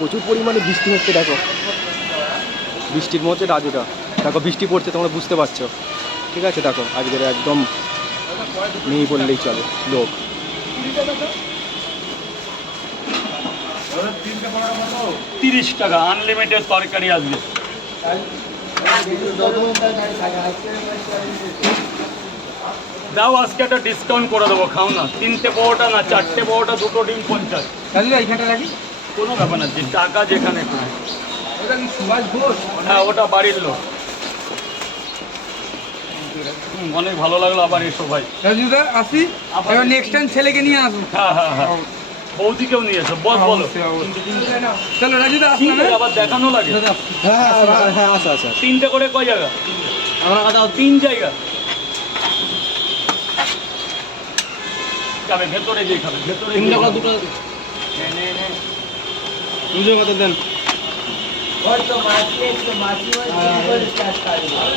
প্রচুর পরিমাণে বৃষ্টি হচ্ছে। দেখো বৃষ্টির মধ্যে রাজুদা, দেখো বৃষ্টি পড়ছে, তোমরা বুঝতে পারছো। ঠিক আছে, দেখো আজকের একদম নেই বললেই চলে লোক। 30 টাকা আনলিমিটেড তরকারি আসবে। দাও আজকে একটা ডিসকাউন্ট করে দেবো, খাও না। 3টে পরোটা না 4টে পরোটা, 2টো ডিম 50। এইখানটা রাখি, কোনো ব্যাপার না, যে টাকা যেখানে। ওটা কি সুভাষ ঘোষ? হ্যাঁ, ওটা বাড়ির লোক। অনেক ভালো লাগলো, আবার এসো ভাই। রাজুদা আসি, এবার নেক্সট টাইম ছেলেকে নিয়ে আসুন। হ্যাঁ হ্যাঁ হ্যাঁ, বৌদিকেও নিয়ে এসো, বস বলো। চলো রাজুদা ঠিক আসলাম। আছে, আবার দেখানো লাগে। হ্যাঁ হ্যাঁ, আচ্ছা আচ্ছা। 3টে করে কয় জায়গা? আমার কথা 3 জায়গা যাবে, ভেতরে গিয়ে খাবে। ভেতরে 3 টাকা দুটো দুজন কত দেন?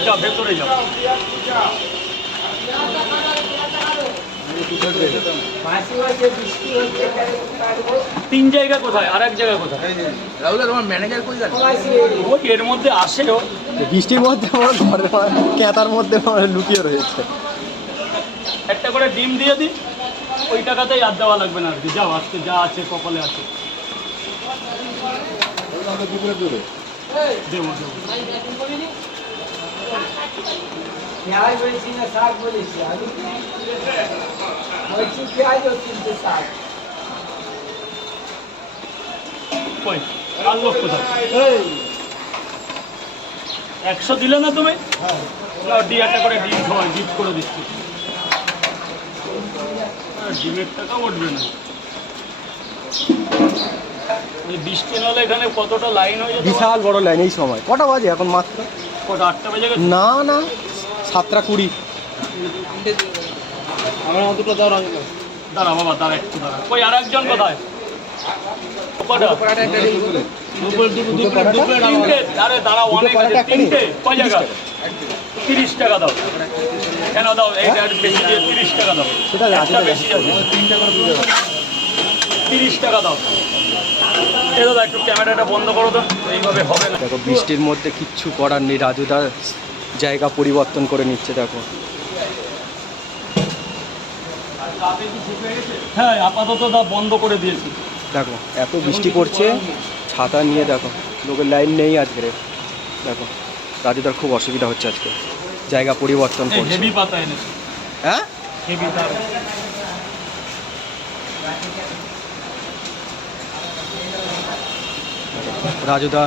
যাও, ভেতরে যাও। 3 জায়গা কোথায়, আর এক জায়গা কোথায়? রাজুদা তোমার ম্যানেজার কই গেল? ওই এর মধ্যে আসে ও। বৃষ্টির মধ্যে আমার ঘরে ক্যাতার মধ্যে আমার লুকিয়ে রয়েছে। একটা করে ডিম দিয়ে দিই, ওই টাকাতেই আর দেওয়া লাগবে না আর কি। যাও, আজকে যা আছে কপালে আছে দেবো দেবো। কই আর লোক কোথায়? 100 দিলে না তুমি? নাও, একটা করে ডিম খাওয়াই, গিফট করে দিচ্ছি। ডিমের টাকা উঠবে না। এই বৃষ্টি নাহলে এখানে কতটা লাইন হয়ে যেত। বিশাল বড় লাইন এই সময়। কটা বাজে এখন মাত্র? কটা, 8টা বেজে গেছে? না না, 7টা 20। আমার অতটা দাও রাজুদা। দাঁড়া বাবা, দাঁড়া একটু দাঁড়া। কই আর একজন কোথায়? কটা? তিনটে। আরে দাঁড়া, অনেক আছে। 3টে কয় জায়গা? 30 টাকা দাও। কেন দাও? এইটা একটু বেশি দিয়ে 30 টাকা দাও। সেটা একটা বেশি আছে। 30 টাকা দাও। এ দাদা, একটু ক্যামেরাটা বন্ধ করো তো, এইভাবে হবে না। দেখো বৃষ্টির মধ্যে কিচ্ছু করার নেই, রাজুদা জায়গা পরিবর্তন করে নিচ্ছে। দেখো হ্যাঁ, আপাতত দা বন্ধ করে দিয়েছি। দেখো এত বৃষ্টি পড়ছে, ছাতা নিয়ে দেখো লোকের লাইন নেই আজকে। দেখো রাজুদার খুব অসুবিধা হচ্ছে আজকে, জায়গা পরিবর্তন করছে। হেভি পাতা এনেছি, হ্যাঁ হেভি তার। রাজুদা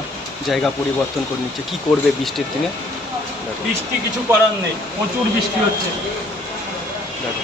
জায়গা পরিবর্তন করে নিচ্ছে, কি করবে বৃষ্টির দিনে। দেখো বৃষ্টি কিছু করার নেই, প্রচুর বৃষ্টি হচ্ছে। দেখো